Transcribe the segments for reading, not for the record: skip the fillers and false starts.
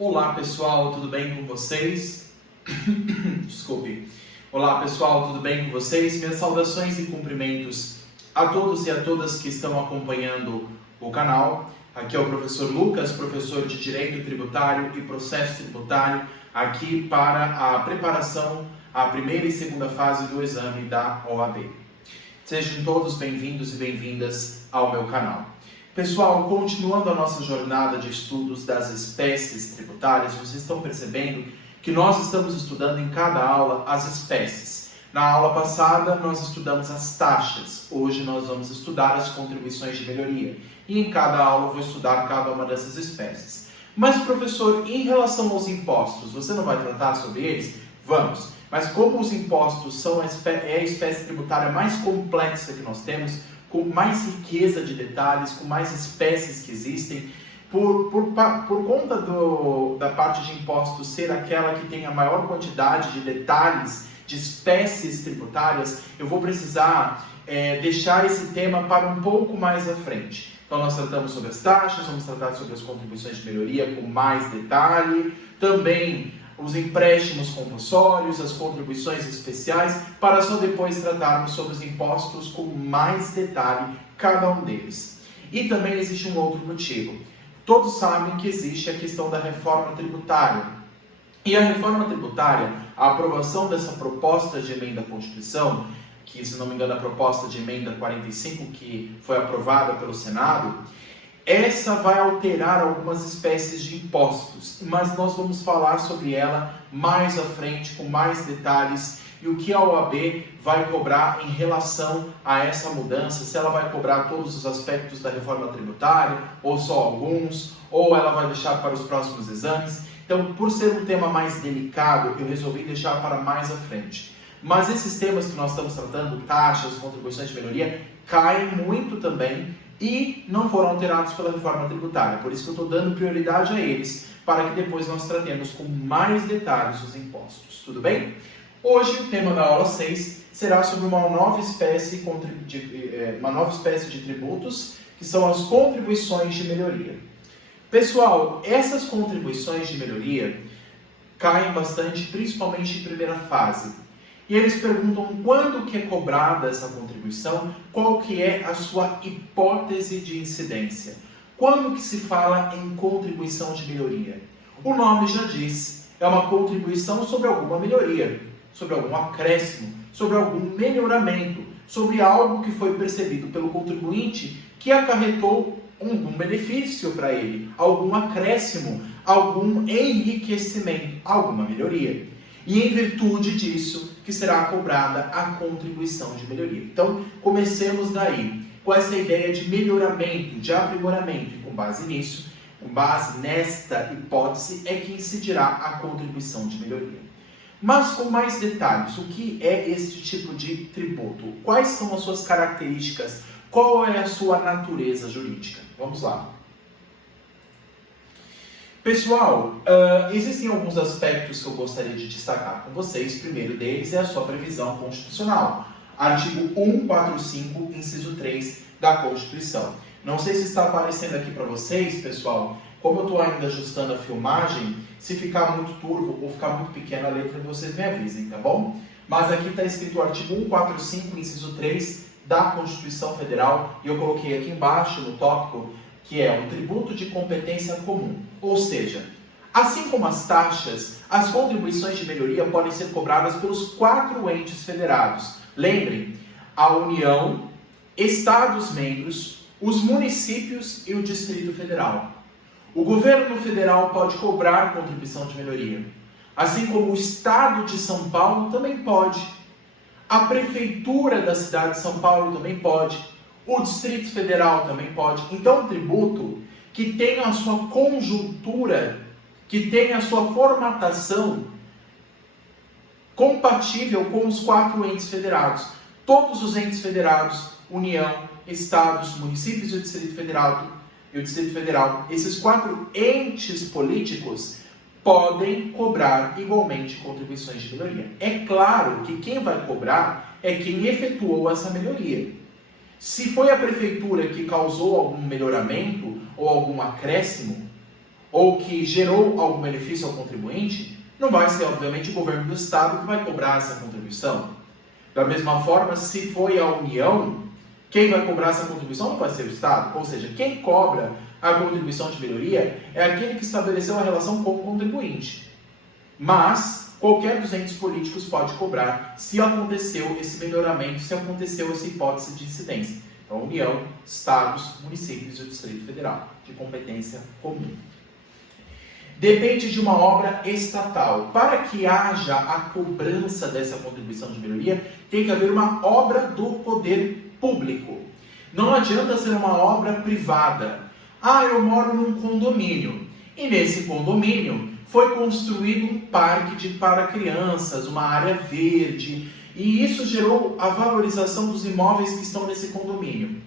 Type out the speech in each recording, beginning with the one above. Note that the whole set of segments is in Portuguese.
Olá pessoal, tudo bem com vocês? Desculpe. Olá pessoal, tudo bem com vocês? Minhas saudações e cumprimentos a todos e a todas que estão acompanhando o canal. Aqui é o professor Lucas, professor de Direito Tributário e Processo Tributário, aqui para a preparação à primeira e segunda fase do exame da OAB. Sejam todos bem-vindos e bem-vindas ao meu canal. Pessoal, continuando a nossa jornada de estudos das espécies tributárias, vocês estão percebendo que nós estamos estudando em cada aula as espécies. Na aula passada, nós estudamos as taxas. Hoje, nós vamos estudar as contribuições de melhoria. E em cada aula, eu vou estudar cada uma dessas espécies. Mas, professor, em relação aos impostos, você não vai tratar sobre eles? Vamos. Mas como os impostos são a espécie tributária mais complexa que nós temos, com mais riqueza de detalhes, com mais espécies que existem, por conta da parte de impostos ser aquela que tem a maior quantidade de detalhes, de espécies tributárias, eu vou precisar deixar esse tema para um pouco mais à frente. Então nós tratamos sobre as taxas, vamos tratar sobre as contribuições de melhoria com mais detalhe, também os empréstimos compulsórios, as contribuições especiais, para só depois tratarmos sobre os impostos com mais detalhe, cada um deles. E também existe um outro motivo. Todos sabem que existe a questão da reforma tributária. E a reforma tributária, a aprovação dessa proposta de emenda à Constituição, que, se não me engano, a proposta de emenda 45, que foi aprovada pelo Senado, essa vai alterar algumas espécies de impostos, mas nós vamos falar sobre ela mais à frente, com mais detalhes, e o que a OAB vai cobrar em relação a essa mudança, se ela vai cobrar todos os aspectos da reforma tributária, ou só alguns, ou ela vai deixar para os próximos exames. Então, por ser um tema mais delicado, eu resolvi deixar para mais à frente. Mas esses temas que nós estamos tratando, taxas, contribuições de melhoria, caem muito também e não foram alterados pela reforma tributária. Por isso que eu estou dando prioridade a eles, para que depois nós tratemos com mais detalhes os impostos. Tudo bem? Hoje o tema da aula 6 será sobre uma nova espécie de tributos, que são as contribuições de melhoria. Pessoal, essas contribuições de melhoria caem bastante, principalmente em primeira fase. E eles perguntam quando que é cobrada essa contribuição, qual que é a sua hipótese de incidência. Quando que se fala em contribuição de melhoria? O nome já diz, é uma contribuição sobre alguma melhoria, sobre algum acréscimo, sobre algum melhoramento, sobre algo que foi percebido pelo contribuinte que acarretou um benefício para ele, algum acréscimo, algum enriquecimento, alguma melhoria. E em virtude disso, que será cobrada a contribuição de melhoria. Então, comecemos daí, com essa ideia de melhoramento, de aprimoramento, e com base nisso, com base nesta hipótese, é que incidirá a contribuição de melhoria. Mas com mais detalhes, o que é este tipo de tributo? Quais são as suas características? Qual é a sua natureza jurídica? Vamos lá. Pessoal, existem alguns aspectos que eu gostaria de destacar com vocês. O primeiro deles é a sua previsão constitucional. Artigo 145, inciso 3 da Constituição. Não sei se está aparecendo aqui para vocês, pessoal. Como eu estou ainda ajustando a filmagem, se ficar muito turvo ou ficar muito pequena a letra, vocês me avisem, tá bom? Mas aqui está escrito o artigo 145, inciso 3 da Constituição Federal. E eu coloquei aqui embaixo, no tópico, que é um tributo de competência comum. Ou seja, assim como as taxas, as contribuições de melhoria podem ser cobradas pelos 4 entes federados. Lembrem, a União, Estados-membros, os municípios e o Distrito Federal. O governo federal pode cobrar contribuição de melhoria, assim como o Estado de São Paulo também pode. A Prefeitura da cidade de São Paulo também pode. O Distrito Federal também pode. Então, um tributo que tenha a sua conjuntura, que tenha a sua formatação compatível com os 4 entes federados. Todos os entes federados, União, Estados, municípios e o Distrito Federal, esses 4 entes políticos podem cobrar igualmente contribuições de melhoria. É claro que quem vai cobrar é quem efetuou essa melhoria. Se foi a prefeitura que causou algum melhoramento ou algum acréscimo, ou que gerou algum benefício ao contribuinte, não vai ser, obviamente, o governo do Estado que vai cobrar essa contribuição. Da mesma forma, se foi a União, quem vai cobrar essa contribuição não vai ser o Estado. Ou seja, quem cobra a contribuição de melhoria é aquele que estabeleceu a relação com o contribuinte. Mas qualquer dos entes políticos pode cobrar se aconteceu esse melhoramento, se aconteceu essa hipótese de incidência. Então, União, Estados, municípios e o Distrito Federal, de competência comum. Depende de uma obra estatal. Para que haja a cobrança dessa contribuição de melhoria, tem que haver uma obra do poder público. Não adianta ser uma obra privada. Eu moro num condomínio. E nesse condomínio foi construído um parque para crianças, uma área verde. E isso gerou a valorização dos imóveis que estão nesse condomínio.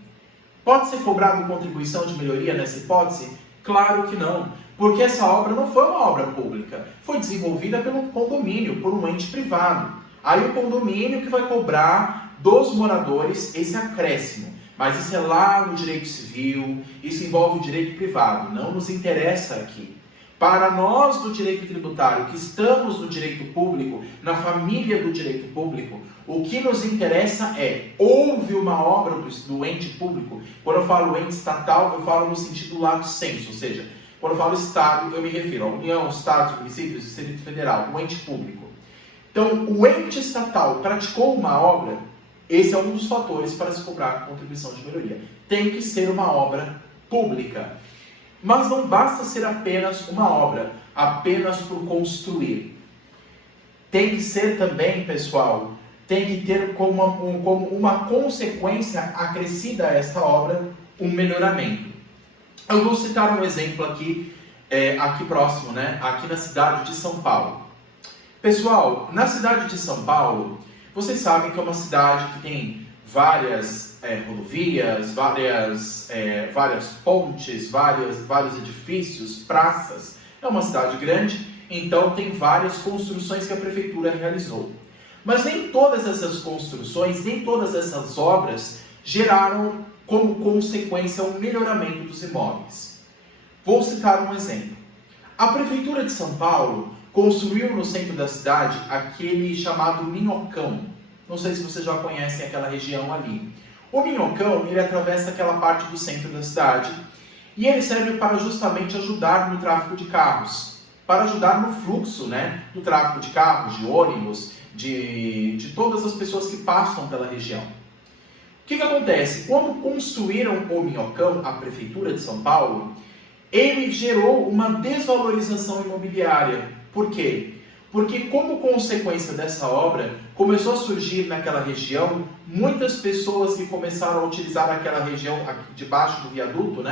Pode ser cobrado contribuição de melhoria nessa hipótese? Claro que não. Porque essa obra não foi uma obra pública, foi desenvolvida pelo condomínio, por um ente privado. Aí o condomínio que vai cobrar dos moradores esse acréscimo. Mas isso é lá no direito civil, isso envolve o direito privado, não nos interessa aqui. Para nós do direito tributário, que estamos no direito público, na família do direito público, o que nos interessa é, houve uma obra do ente público. Quando eu falo ente estatal, eu falo no sentido lato sensu, ou seja, quando eu falo Estado, eu me refiro à União, Estados, municípios, Distrito Federal, um ente público. Então, o ente estatal praticou uma obra, esse é um dos fatores para se cobrar a contribuição de melhoria. Tem que ser uma obra pública. Mas não basta ser apenas uma obra, apenas por construir. Tem que ser também, pessoal, tem que ter como uma consequência acrescida a esta obra, um melhoramento. Eu vou citar um exemplo aqui próximo, aqui na cidade de São Paulo. Pessoal, na cidade de São Paulo, vocês sabem que é uma cidade que tem várias rodovias, várias pontes, vários edifícios, praças. É uma cidade grande, então tem várias construções que a prefeitura realizou. Mas nem todas essas construções, nem todas essas obras geraram como consequência o melhoramento dos imóveis. Vou citar um exemplo. A Prefeitura de São Paulo construiu no centro da cidade aquele chamado Minhocão. Não sei se vocês já conhecem aquela região ali. O Minhocão, ele atravessa aquela parte do centro da cidade e ele serve para justamente ajudar no tráfego de carros, para ajudar no fluxo, do tráfego de carros, de ônibus, de todas as pessoas que passam pela região. O que acontece? Quando construíram o Minhocão, a Prefeitura de São Paulo, ele gerou uma desvalorização imobiliária. Por quê? Porque como consequência dessa obra, começou a surgir naquela região muitas pessoas que começaram a utilizar aquela região aqui debaixo do viaduto,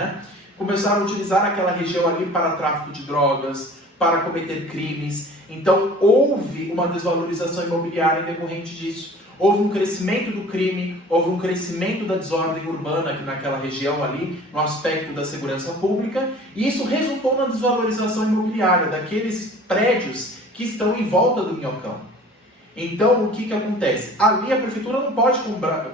começaram a utilizar aquela região ali para tráfico de drogas, para cometer crimes. Então houve uma desvalorização imobiliária decorrente disso. Houve um crescimento do crime, houve um crescimento da desordem urbana naquela região ali, no aspecto da segurança pública, e isso resultou na desvalorização imobiliária daqueles prédios que estão em volta do Minhocão. Então, o que acontece? Ali a prefeitura não pode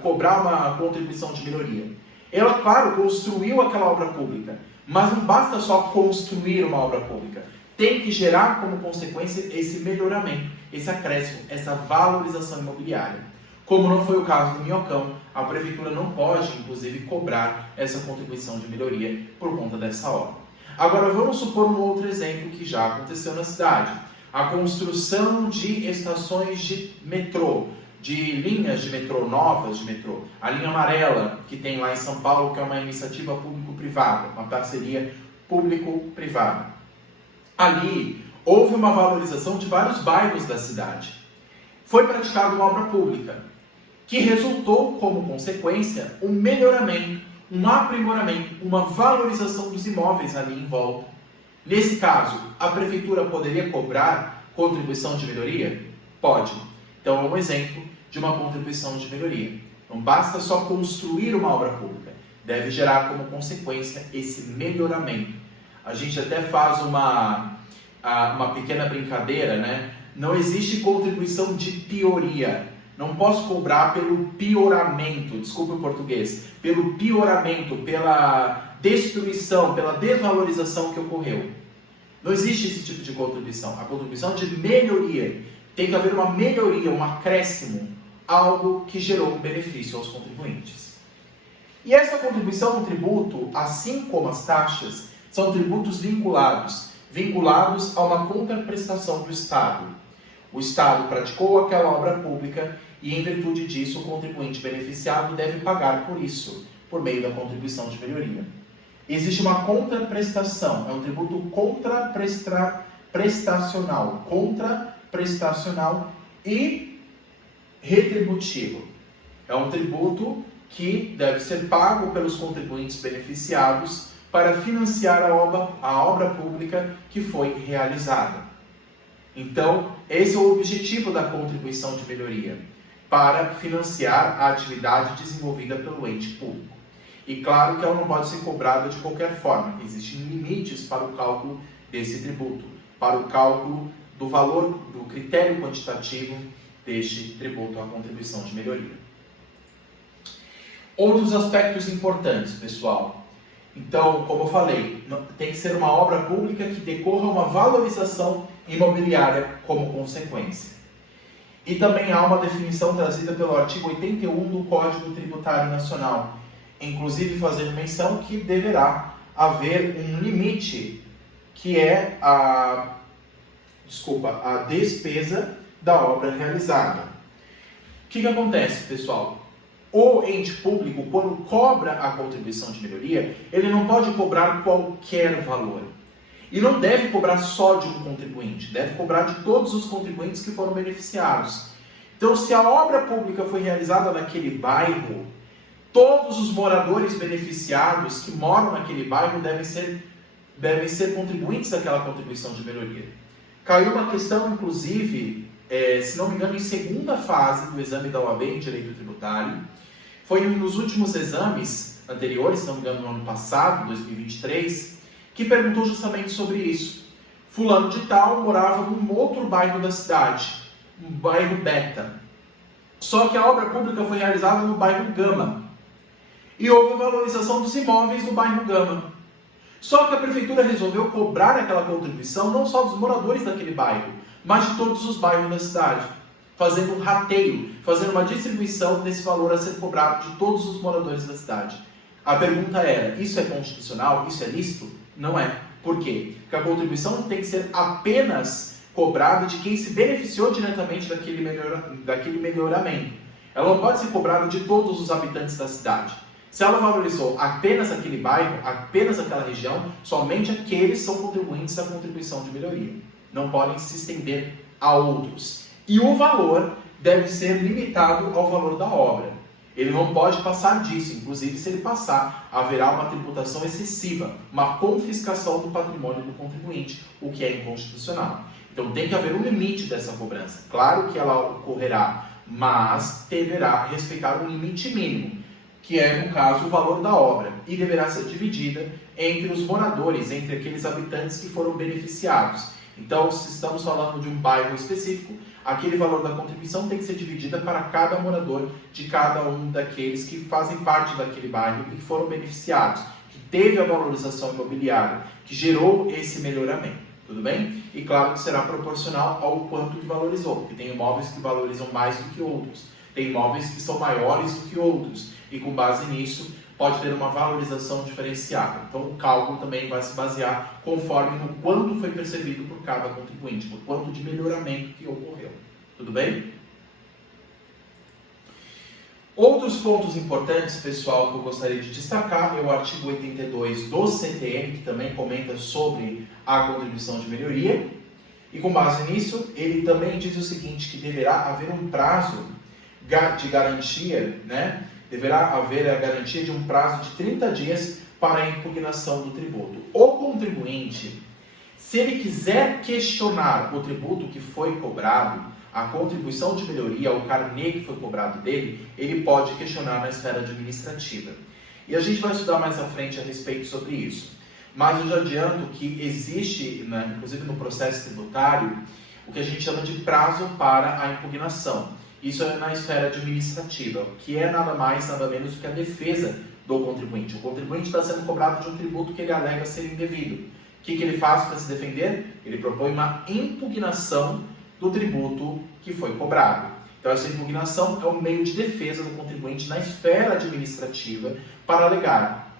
cobrar uma contribuição de melhoria. Ela, claro, construiu aquela obra pública, mas não basta só construir uma obra pública. Tem que gerar como consequência esse melhoramento, esse acréscimo, essa valorização imobiliária. Como não foi o caso do Minhocão, a prefeitura não pode, inclusive, cobrar essa contribuição de melhoria por conta dessa obra. Agora, vamos supor um outro exemplo que já aconteceu na cidade. A construção de estações de metrô, de linhas de metrô, novas de metrô. A linha amarela, que tem lá em São Paulo, que é uma iniciativa público-privada, uma parceria público-privada. Ali, houve uma valorização de vários bairros da cidade. Foi praticada uma obra pública, que resultou como consequência um melhoramento, um aprimoramento, uma valorização dos imóveis ali em volta. Nesse caso, a prefeitura poderia cobrar contribuição de melhoria? Pode. Então é um exemplo de uma contribuição de melhoria. Não basta só construir uma obra pública, deve gerar como consequência esse melhoramento. A gente até faz uma pequena brincadeira, Não existe contribuição de pioria. Não posso cobrar pelo pioramento, desculpe o português, pelo pioramento, pela destruição, pela desvalorização que ocorreu. Não existe esse tipo de contribuição. A contribuição é de melhoria. Tem que haver uma melhoria, um acréscimo, algo que gerou um benefício aos contribuintes. E essa contribuição é um tributo, assim como as taxas, são tributos vinculados a uma contraprestação do Estado. O Estado praticou aquela obra pública e, em virtude disso, o contribuinte beneficiado deve pagar por isso, por meio da contribuição de melhoria. Existe uma contraprestação, é um tributo contraprestacional e retributivo. É um tributo que deve ser pago pelos contribuintes beneficiados para financiar a obra pública que foi realizada. Então, esse é o objetivo da contribuição de melhoria, para financiar a atividade desenvolvida pelo ente público. E claro que ela não pode ser cobrada de qualquer forma, existem limites para o cálculo desse tributo, para o cálculo do valor, do critério quantitativo deste tributo à contribuição de melhoria. Outros aspectos importantes, pessoal. Então, como eu falei, tem que ser uma obra pública que decorra uma valorização imobiliária como consequência. E também há uma definição trazida pelo artigo 81 do Código Tributário Nacional, inclusive fazendo menção que deverá haver um limite, que é a despesa da obra realizada. O que acontece, pessoal? O ente público, quando cobra a contribuição de melhoria, ele não pode cobrar qualquer valor. E não deve cobrar só de um contribuinte, deve cobrar de todos os contribuintes que foram beneficiados. Então, se a obra pública foi realizada naquele bairro, todos os moradores beneficiados que moram naquele bairro devem ser contribuintes daquela contribuição de melhoria. Caiu uma questão, inclusive, se não me engano, em segunda fase do exame da OAB em Direito Tributário. Foi nos últimos exames anteriores, se não me engano, no ano passado, 2023, que perguntou justamente sobre isso. Fulano de tal morava num outro bairro da cidade, um bairro Beta. Só que a obra pública foi realizada no bairro Gama. E houve a valorização dos imóveis no bairro Gama. Só que a prefeitura resolveu cobrar aquela contribuição não só dos moradores daquele bairro, mas de todos os bairros da cidade, fazendo um rateio, fazendo uma distribuição desse valor a ser cobrado de todos os moradores da cidade. A pergunta era, isso é constitucional? Isso é lícito? Não é. Por quê? Porque a contribuição tem que ser apenas cobrada de quem se beneficiou diretamente daquele melhoramento. Ela não pode ser cobrada de todos os habitantes da cidade. Se ela valorizou apenas aquele bairro, apenas aquela região, somente aqueles são contribuintes da contribuição de melhoria. Não podem se estender a outros. E o valor deve ser limitado ao valor da obra. Ele não pode passar disso. Inclusive, se ele passar, haverá uma tributação excessiva, uma confiscação do patrimônio do contribuinte, o que é inconstitucional. Então, tem que haver um limite dessa cobrança. Claro que ela ocorrerá, mas deverá respeitar um limite mínimo, que é, no caso, o valor da obra, e deverá ser dividida entre os moradores, entre aqueles habitantes que foram beneficiados. Então, se estamos falando de um bairro específico, aquele valor da contribuição tem que ser dividida para cada morador de cada um daqueles que fazem parte daquele bairro e que foram beneficiados, que teve a valorização imobiliária, que gerou esse melhoramento. Tudo bem? E claro que será proporcional ao quanto que valorizou, porque tem imóveis que valorizam mais do que outros, tem imóveis que são maiores do que outros, e com base nisso pode ter uma valorização diferenciada. Então o cálculo também vai se basear conforme no quanto foi percebido por cada contribuinte, por quanto de melhoramento que ocorreu. Tudo bem? Outros pontos importantes, pessoal, que eu gostaria de destacar é o artigo 82 do CTM, que também comenta sobre a contribuição de melhoria. E com base nisso, ele também diz o seguinte, que deverá haver um prazo de garantia, né? Deverá haver a garantia de um prazo de 30 dias para a impugnação do tributo. O contribuinte, se ele quiser questionar o tributo que foi cobrado, a contribuição de melhoria, o carnê que foi cobrado dele, ele pode questionar na esfera administrativa. E a gente vai estudar mais à frente a respeito sobre isso. Mas eu já adianto que existe, né, inclusive no processo tributário, o que a gente chama de prazo para a impugnação. Isso é na esfera administrativa, que é nada mais, nada menos do que a defesa do contribuinte. O contribuinte está sendo cobrado de um tributo que ele alega ser indevido. O que ele faz para se defender? Ele propõe uma impugnação do tributo que foi cobrado. Então, essa impugnação é um meio de defesa do contribuinte na esfera administrativa para alegar: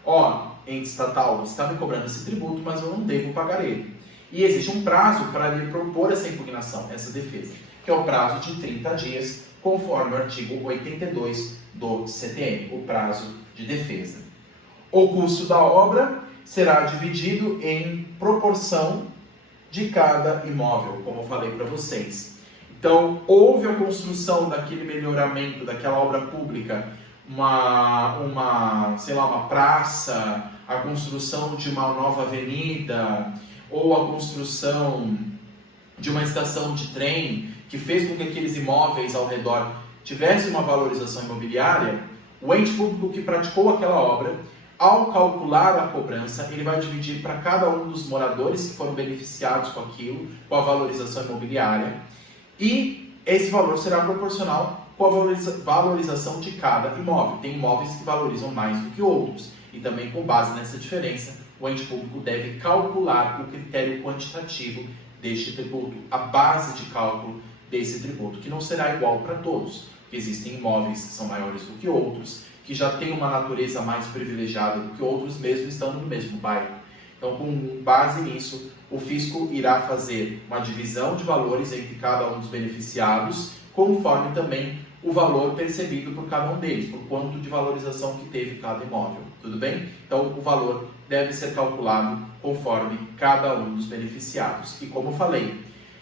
ente estatal está me cobrando esse tributo, mas eu não devo pagar ele. E existe um prazo para ele propor essa impugnação, essa defesa, que é o prazo de 30 dias, conforme o artigo 82 do CTN, o prazo de defesa. O custo da obra será dividido em proporção de cada imóvel, como eu falei para vocês. Então, houve a construção daquele melhoramento, daquela obra pública, uma praça, a construção de uma nova avenida, ou a construção de uma estação de trem, que fez com que aqueles imóveis ao redor tivessem uma valorização imobiliária. O ente público que praticou aquela obra, ao calcular a cobrança, ele vai dividir para cada um dos moradores que foram beneficiados com aquilo, com a valorização imobiliária, e esse valor será proporcional com a valorização de cada imóvel. Tem imóveis que valorizam mais do que outros, e também com base nessa diferença, o ente público deve calcular o critério quantitativo deste tributo, a base de cálculo desse tributo, que não será igual para todos, porque existem imóveis que são maiores do que outros, que já têm uma natureza mais privilegiada do que outros, mesmo estando no mesmo bairro. Então, com base nisso, o fisco irá fazer uma divisão de valores entre cada um dos beneficiados, conforme também o valor percebido por cada um deles, por quanto de valorização que teve cada imóvel. Tudo bem? Então, o valor deve ser calculado conforme cada um dos beneficiados. E como eu falei,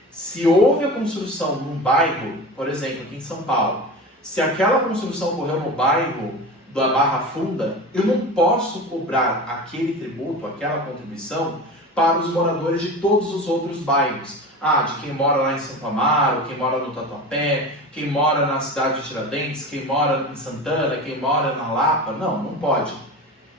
se houve a construção num bairro, por exemplo, aqui em São Paulo, se aquela construção ocorreu no bairro da Barra Funda, eu não posso cobrar aquele tributo, aquela contribuição, para os moradores de todos os outros bairros. De quem mora lá em Santo Amaro, quem mora no Tatuapé, quem mora na cidade de Tiradentes, quem mora em Santana, quem mora na Lapa. Não pode.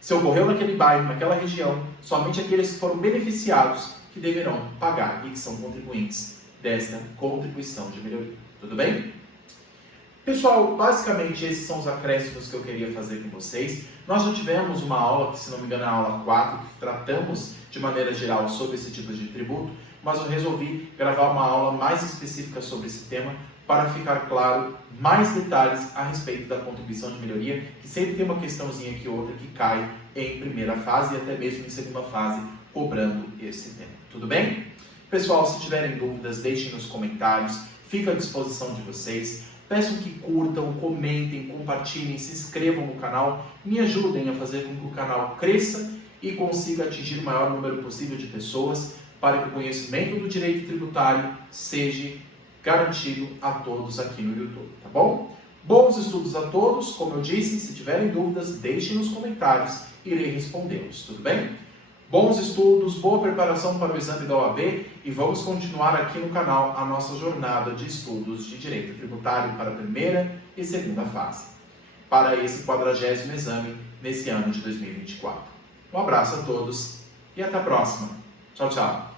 Se ocorreu naquele bairro, naquela região, somente aqueles que foram beneficiados que deverão pagar e que são contribuintes desta contribuição de melhoria. Tudo bem? Pessoal, basicamente esses são os acréscimos que eu queria fazer com vocês. Nós já tivemos uma aula, que se não me engano é a aula 4, que tratamos de maneira geral sobre esse tipo de tributo, mas eu resolvi gravar uma aula mais específica sobre esse tema para ficar claro mais detalhes a respeito da contribuição de melhoria, que sempre tem uma questãozinha aqui ou outra que cai em primeira fase e até mesmo em segunda fase, cobrando esse tema. Tudo bem? Pessoal, se tiverem dúvidas, deixem nos comentários, fico à disposição de vocês. Peço que curtam, comentem, compartilhem, se inscrevam no canal, me ajudem a fazer com que o canal cresça e consiga atingir o maior número possível de pessoas para que o conhecimento do direito tributário seja garantido a todos aqui no YouTube, tá bom? Bons estudos a todos, como eu disse, se tiverem dúvidas, deixem nos comentários, irei respondê-los, tudo bem? Bons estudos, boa preparação para o exame da OAB e vamos continuar aqui no canal a nossa jornada de estudos de direito tributário para a primeira e segunda fase, para esse 40º exame nesse ano de 2024. Um abraço a todos e até a próxima. Tchau, tchau.